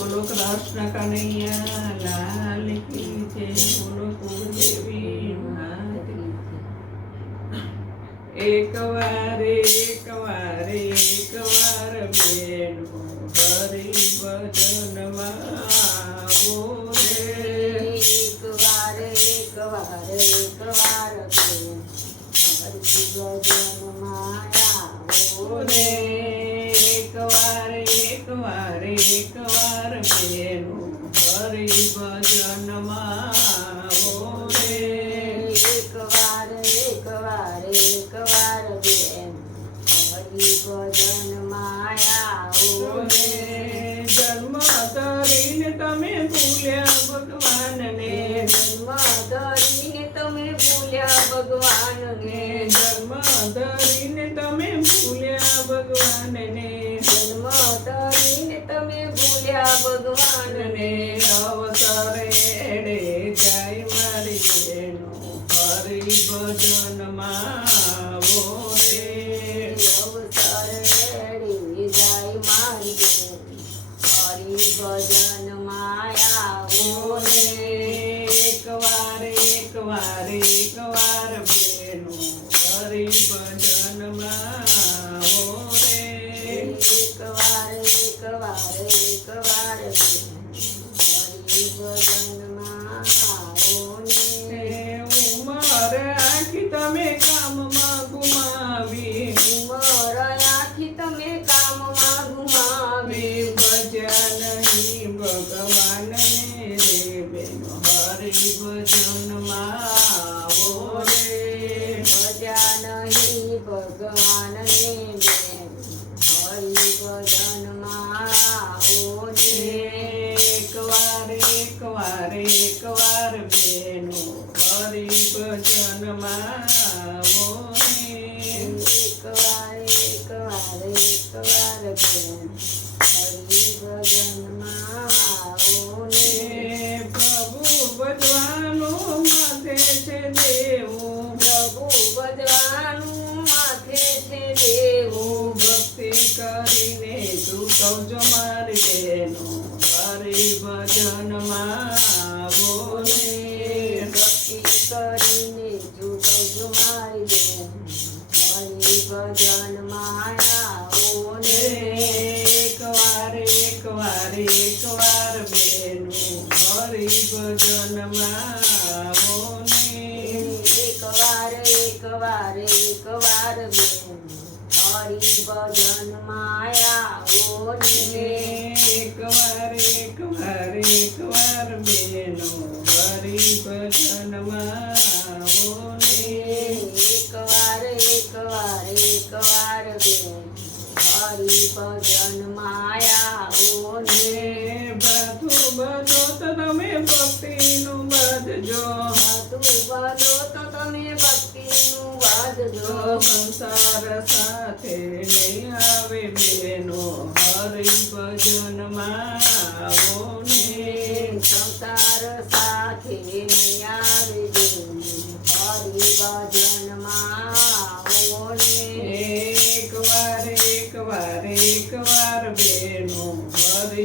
बोलो कृष्ण कन्हैया, लाल की जय बोलो देवी एक बार एक बार एक बार बेनो हरि भजन मावो रे। एक बार एक बार एक बार बेनो हरि भजन гуля, богла. também. ભજન માવો ને ભક્તિ કરીને જુગજ માર્યો હરિ ભજન માયાઓ ને એકવાર એકવાર એકવાર બેનું હરિ ભજન માવો ને એકવાર એકવાર એકવાર બેનું હરિ ભજન માયાઓ ને ભક્તિનું વાદજો તું વાદો તો તમે ભક્તિનું વાદજો સંસાર સાથે નહીં આવે બેનો હરિ ભજનમાં સંસાર સાથે નહીં આવે હરિ ભજનમાં આવો ને. બેનો હરિ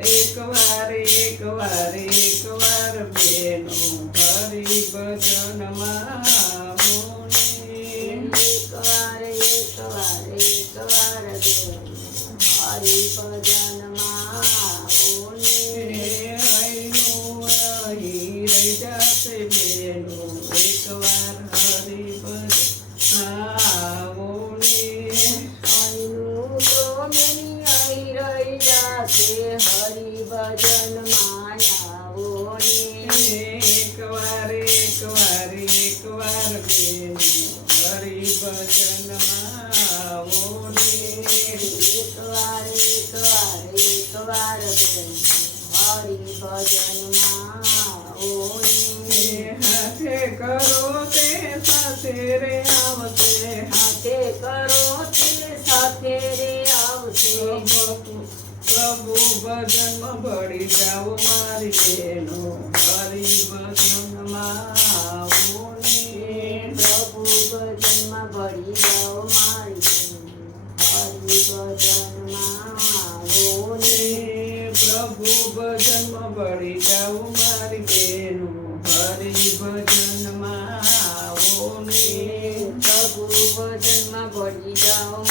એક વાર એક વાર એક વાર બેનો હરિભજનમાં રે આવશે. હાથે કરો તે સાથે રે આવશે. પ્રભુ ભજન ભળી જાઓ મારી બેનો હરી ભજનમાં આવો પ્રભુ ભજનમાં ભળી જાઓ મારી હરી ભજનમાં ઓને પ્રભુ ભજનમાં ભળી જાઓ મારી બેનો હરી ભજનમાં ભજનમાં ભળી જાઓ